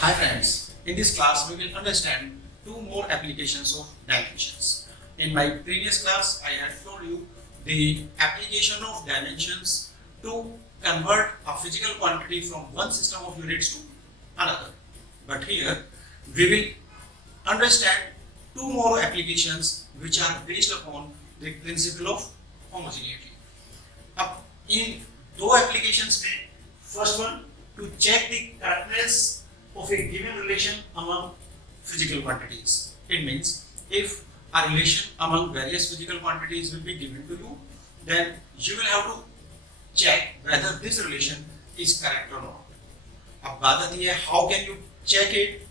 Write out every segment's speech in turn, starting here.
Hi friends, in this class we will understand two more applications of dimensions. In my previous class I had told you the application of dimensions to convert a physical quantity from one system of units to another. But here we will understand two more applications which are based upon the principle of homogeneity. अब इन दो applications में first one to check the correctness of a given relation among physical quantities. It means if a relation among various physical quantities will be given to you, then you will have to check whether this relation is correct or not. अब बात आती है how can you check it?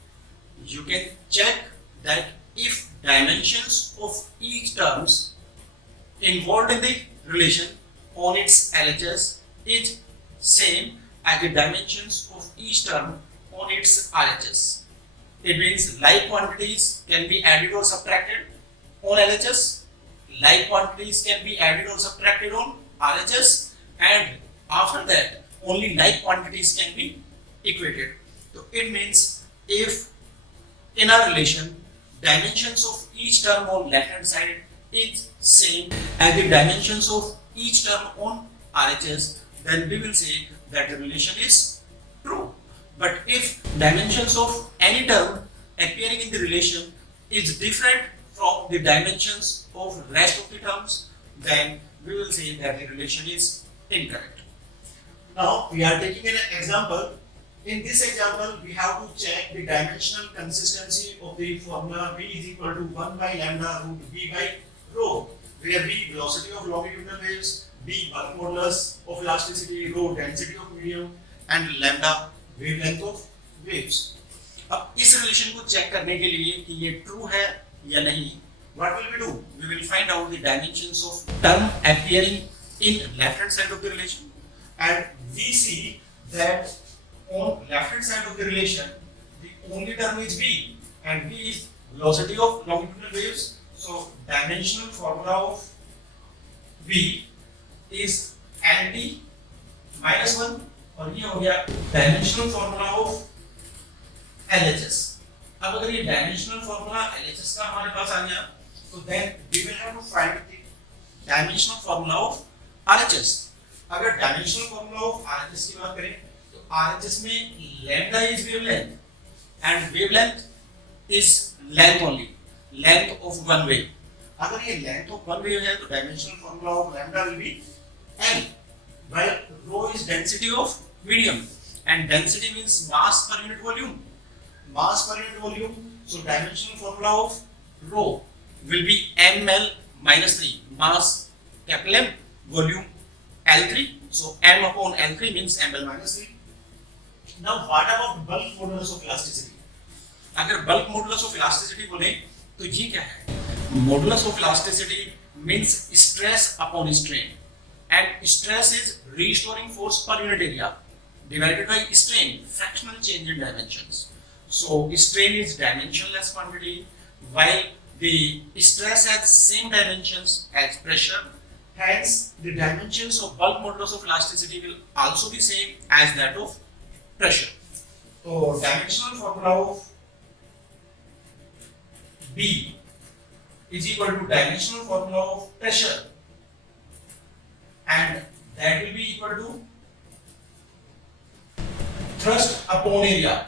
You can check that if dimensions of each terms involved in the relation on its LHS is same as the dimensions of each term on its RHS. It means like quantities can be added or subtracted on LHS, like quantities can be added or subtracted on RHS, and after that only like quantities can be equated. So it means if in a relation dimensions of each term on left hand side is same as the dimensions of each term on RHS, then we will say that the relation is true. But if dimensions of any term appearing in the relation is different from the dimensions of rest of the terms, then we will say that the relation is incorrect. Now we are taking an example. In this example, we have to check the dimensional consistency of the formula v is equal to 1 by lambda root v by rho, where v velocity of longitudinal waves, b bulk modulus of elasticity, rho density of medium, and lambda wavelength of waves. अब इस relation को check करने के लिए कि ये true है या नहीं, what will we do? We will find out the dimensions of term appearing in left hand side of the relation, and we see that on left hand side of the relation the only term is v, and v is velocity of longitudinal waves. So dimensional formula of v is nt minus 1, और ये हो गया dimensional formula of LHS. अब अगर ये dimensional formula LHS का हमारे पास आ गया, तो then we will have to find the dimensional formula of RHS. अगर डायमेंशनल फॉर्मूला ऑफ RHS की बात करें तो RHS में lambda is wavelength and wavelength is length only, length of one wave. अगर ये लेंथ ऑफ वन वेव है तो dimensional formula of lambda will be L, while rho is density of medium, and density means mass per unit volume. Mass per unit volume. So dimensional formula of rho will be ml minus 3. Mass capital M, volume L3. So m upon L3 means ml minus 3. Now what about bulk modulus of elasticity? अगर bulk modulus of elasticity बोले तो ये क्या है? Modulus of elasticity means stress upon strain, and stress is restoring force per unit area divided by strain, fractional change in dimensions. So strain is dimensionless quantity, while the stress has same dimensions as pressure. Hence the dimensions of bulk modulus of elasticity will also be same as that of pressure. So dimensional formula of B is equal to dimensional formula of pressure, and that will be equal to thrust upon area.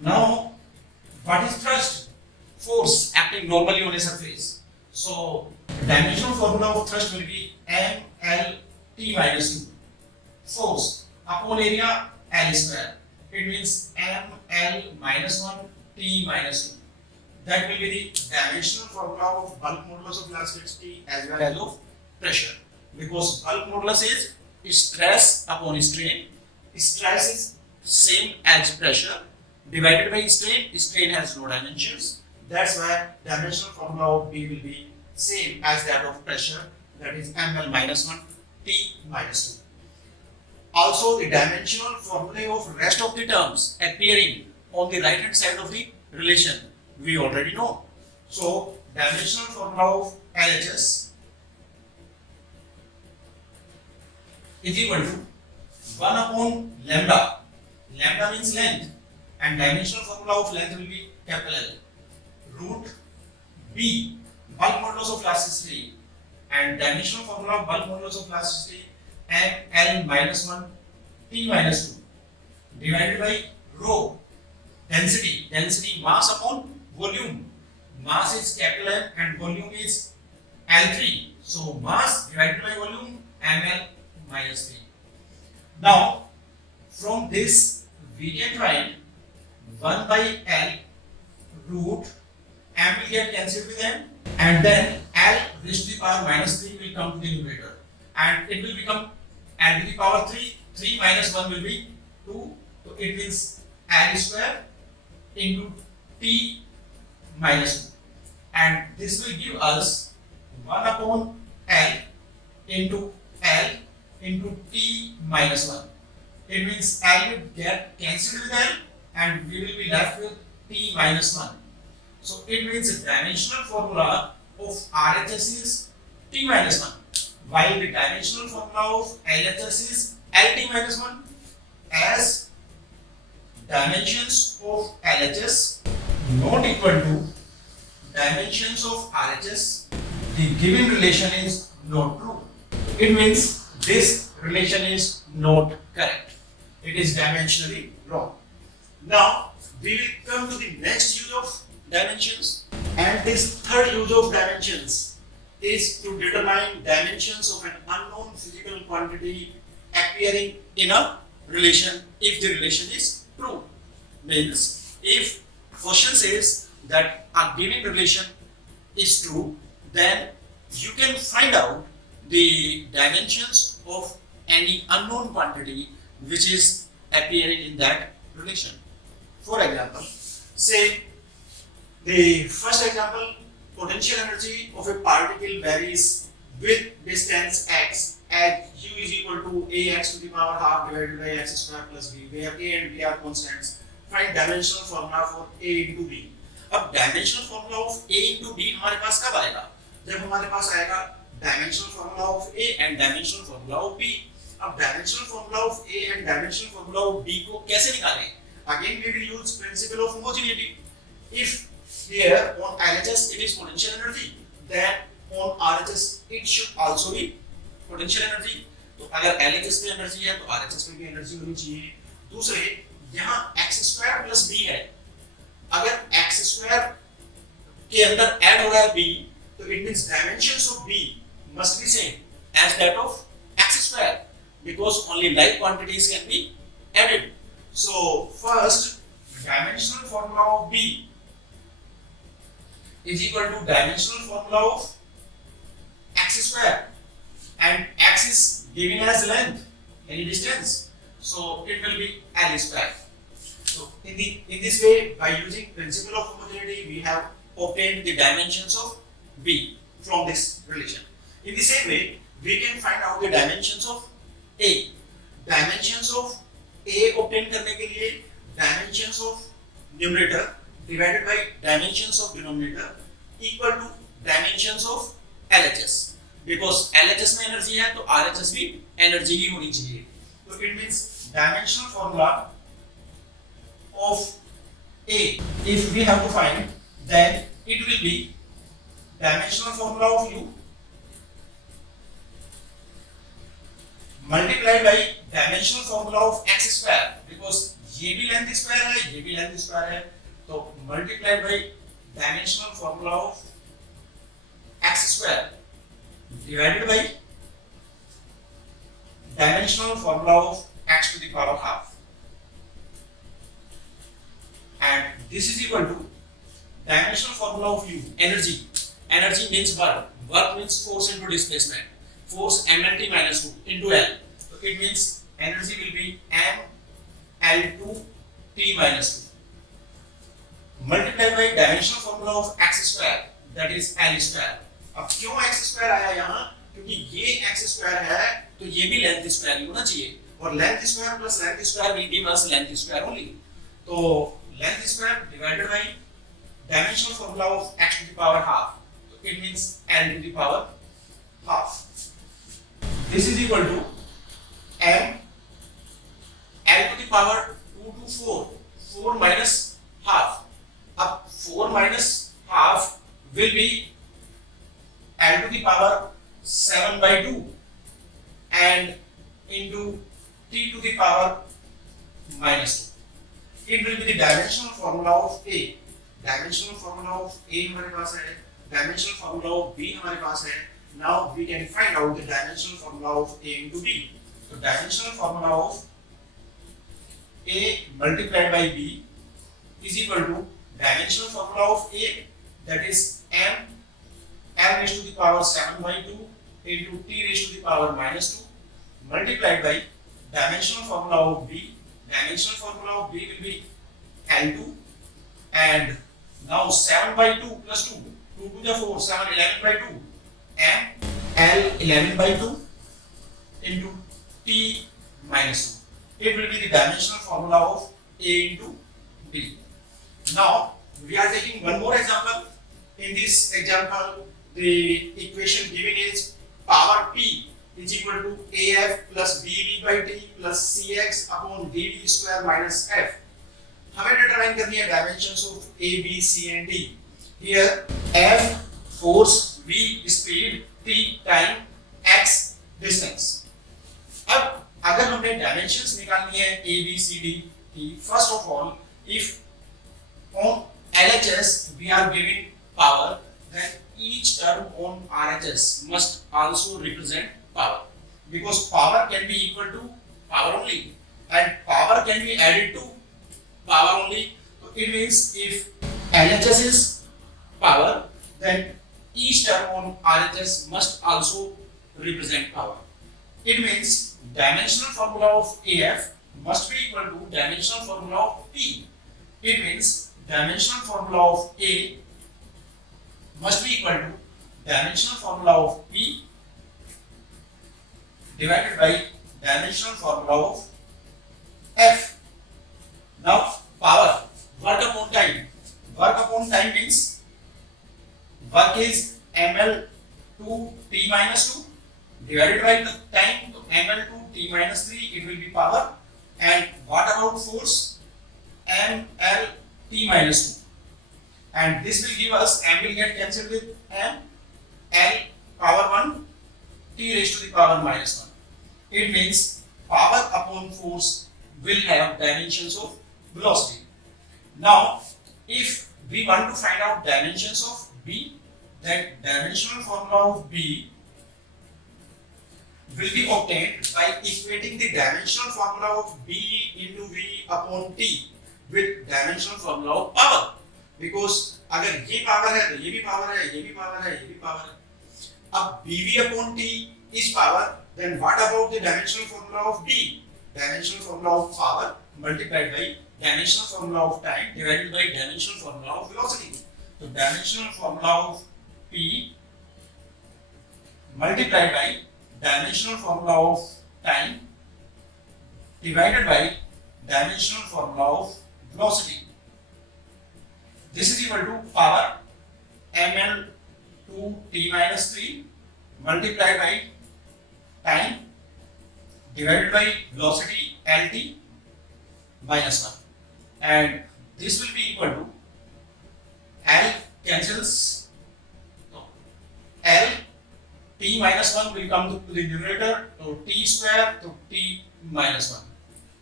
Now what is thrust? Force acting normally on a surface. So dimensional formula of thrust will be mlt minus 2. Force upon area L square. It means ml minus 1 t minus 2. That will be the dimensional formula of bulk modulus of elasticity as well as of pressure, because bulk modulus is stress upon strain. Stress is same as pressure divided by strain. Strain has no dimensions. That's why dimensional formula of B will be same as that of pressure, that is ml minus 1 t minus 2. Also the dimensional formula of rest of the terms appearing on the right hand side of the relation we already know. So dimensional formula of LHS is equal to 1 upon lambda. Lambda means length, and dimensional formula of length will be capital L. Root B, bulk modulus of elasticity, and dimensional formula of bulk modulus of elasticity ML minus 1 T minus 2 divided by rho, density mass upon volume. Mass is capital M and volume is L3. So mass divided by volume ml minus 3. Now from this we can find 1 by L root m will get cancelled with m, and then L raised to the power minus 3 will come to the numerator, and it will become L to the power 3. 3 minus 1 will be 2. So it means L square into T minus 2, and this will give us 1 upon L into T minus 1. It means L will get cancelled with L, and we will be left with T minus 1. So it means the dimensional formula of RHS is T minus 1, while the dimensional formula of LHS is LT minus 1. As dimensions of LHS not equal to dimensions of RHS, the given relation is not true. It means this relation is not correct. It is dimensionally wrong. Now we will come to the next use of dimensions, and this third use of dimensions is to determine dimensions of an unknown physical quantity appearing in a relation if the relation is true. Means if question says that a given relation is true, then you can find out the dimensions of any unknown quantity which is appearing in that relation. For example, say the first example, potential energy of a particle varies with distance x as u is equal to ax to the power half divided by x square plus b, where a and b are constants. Find dimensional formula for a into b. अब dimensional formula of a into b हमारे पास कब आएगा? जब हमारे पास आएगा dimensional formula of a and dimensional formula of b. अब dimensional formula of a and dimensional formula of b को कैसे निकालें? Again we will use principle of homogeneity. If here on LHS it is potential energy, then on RHS it should also be potential energy. तो अगर LHS में energy है तो RHS में भी एनर्जी होनी चाहिए. दूसरे यहाँ x स्क्वायर प्लस b है, अगर x स्क्वायर के अंदर ऐड हो रहा है b, तो it means dimensions of b must be same as that of x square, because only like quantities can be added. So first dimensional formula of b is equal to dimensional formula of x square, and x is given as length, any distance, so it will be L square. So in this way, by using principle of homogeneity, we have obtained the dimensions of b from this relation. In the same way, we can find out the dimensions of a. Dimensions of a obtain करने के लिए dimensions of numerator divided by dimensions of denominator equal to dimensions of LHS. Because LHS में energy है तो RHS भी energy ही होनी चाहिए. तो it means dimensional formula of A, if we have to find, then it will be dimensional formula of U multiplied by dimensional formula of x square, because ये भी length square है, ये भी length square है, तो multiplied by dimensional formula of x square divided by dimensional formula of x to the power half, and this is equal to dimensional formula of U, energy. Energy means work. Work means force into displacement. Force mlt minus 2 into L. So it means energy will be m L2 T minus 2 multiplied by dimensional formula of x square, that is L square. अब क्यों x square आया यहाँ? क्योंकि ये x square है तो ये भी लेंथ स्क्वायर ही होना चाहिए, और length square plus length square will give us length square only. तो length square divided by dimensional formula of x to the power half, so it means L to the power half. This is equal to m power 2 to 4, 4 minus half. अब 4 minus half will be L to the power 7 by 2 and into T to the power minus 2. It will be the dimensional formula of A. Dimensional formula of A हमारे पास है, dimensional formula of B हमारे पास है. Now we can find out the dimensional formula of A into B. So dimensional formula of A multiplied by B is equal to dimensional formula of A, that is m raised to the power 7 by 2 into t raised to the power minus 2 multiplied by dimensional formula of B. Dimensional formula of B will be L2, and now 7 by 2 plus 2, 2 to the 4, 7, 11 by 2, m L 11 by 2 into t minus 2. It will be the dimensional formula of A into B. Now we are taking one more example. In this example, the equation given is power P is equal to AF plus BV by T plus CX upon DV square minus F. हमें determine करनी है dimensions of A, B, C and D. Here F force, V speed, T time, X distance. अब अगर हमने dimensions निकालनी है A, B, C, D की, first of all, if on LHS we are giving power, then each term on RHS must also represent power, because power can be equal to power only and power can be added to power only. So it means if LHS is power, then each term on RHS must also represent power. It means dimensional formula of AF must be equal to dimensional formula of P. It means dimensional formula of A must be equal to dimensional formula of P divided by dimensional formula of F. Now power, work upon time. Work upon time means work is ml to t minus 2 divided by the time, ml to t minus 3, it will be power. And what about force? ml t minus 2. And this will give us, m will get cancelled with m, l power 1, t raised to the power minus 1. It means power upon force will have dimensions of velocity. Now, if we want to find out dimensions of B, then dimensional formula of B will be obtained by equating the dimensional formula of B into V upon T with dimensional formula of power. Because अगर ये power है तो ये भी power है, ये भी power है, ये भी पावर है. अब BV upon T is power, then what about the dimensional formula of B? Dimensional formula of power multiplied by dimensional formula of time divided by dimensional formula of velocity. So dimensional formula of P multiplied by dimensional formula of time divided by dimensional formula of velocity. This is equal to power ml to t minus 3 multiplied by time divided by velocity lt minus 1, and this will be equal to L cancels, no, L t minus 1 will come to the numerator, so t square to t minus 1,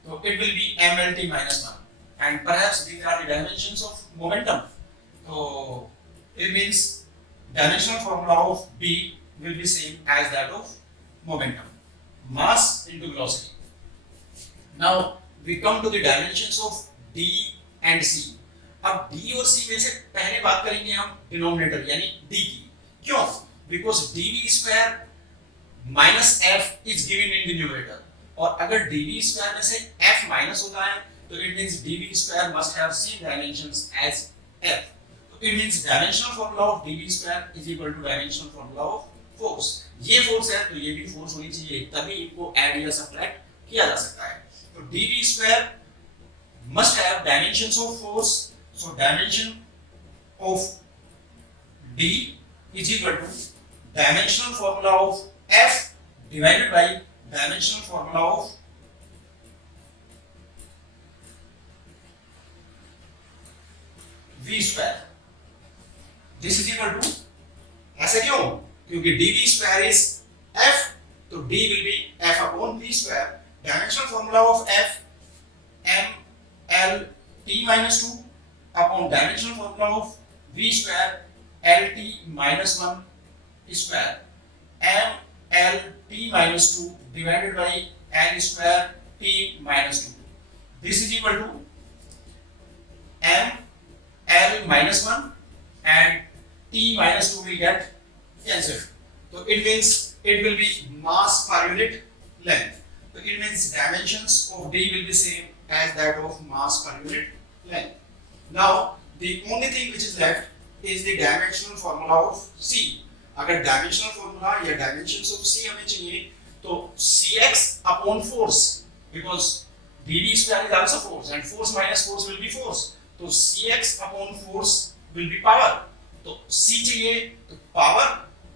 so it will be mlt minus 1, and perhaps these are the dimensions of momentum. So it means dimensional formula of B will be same as that of momentum, mass into velocity. Now we come to the dimensions of D and C. अब D और C में से पहले बात करेंगे हम denominator यानी D की. क्यों? Because dv square minus f is given in the numerator, और अगर dv square में से f minus होता है तो it means dv square must have same dimensions as f. So it means dimensional formula of dv square is equal to dimensional formula of force. ये force है तो ये भी force होनी चाहिए, तभी इनको add या subtract किया जा सकता है. तो dv square must have dimensions of force. So dimension of d is equal to dimensional formula of f divided by dimensional formula of v square. This is equal to, ऐसा क्यों? क्योंकि dv square is f, तो d will be f upon v square. Dimensional formula of f m l t minus 2 upon dimensional formula of v square l t minus 1 square. M L t minus 2 divided by L square t minus 2. This is equal to M L minus 1 and t minus 2 will get cancelled. So it means it will be mass per unit length. So it means dimensions of D will be same as that of mass per unit length. Now the only thing which is left is the dimensional formula of C. अगर dimensional formula या dimensions of C हमें चाहिए तो Cx upon force, because dv square is also force and force minus force will be force, तो Cx upon force will be power. तो C चाहिए तो power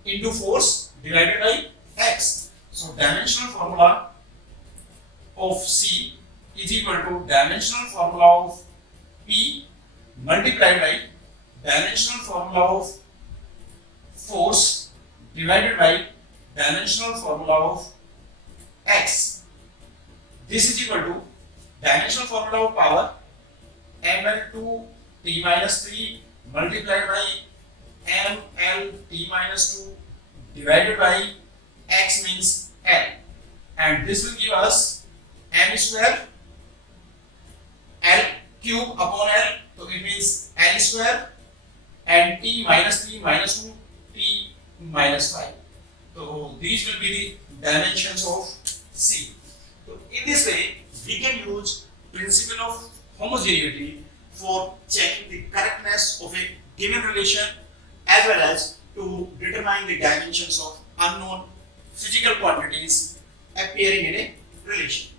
into force divided by x. So dimensional formula of C is equal to dimensional formula of P multiplied by dimensional formula of force divided by dimensional formula of x. This is equal to dimensional formula of power ml2 t minus 3 multiplied by ml t minus 2 divided by x means l, and this will give us m square l cube upon l, so it means l square and t minus 3 minus 2 t minus 5. So these will be the dimensions of C. So in this way we can use principle of homogeneity for checking the correctness of a given relation as well as to determine the dimensions of unknown physical quantities appearing in a relation.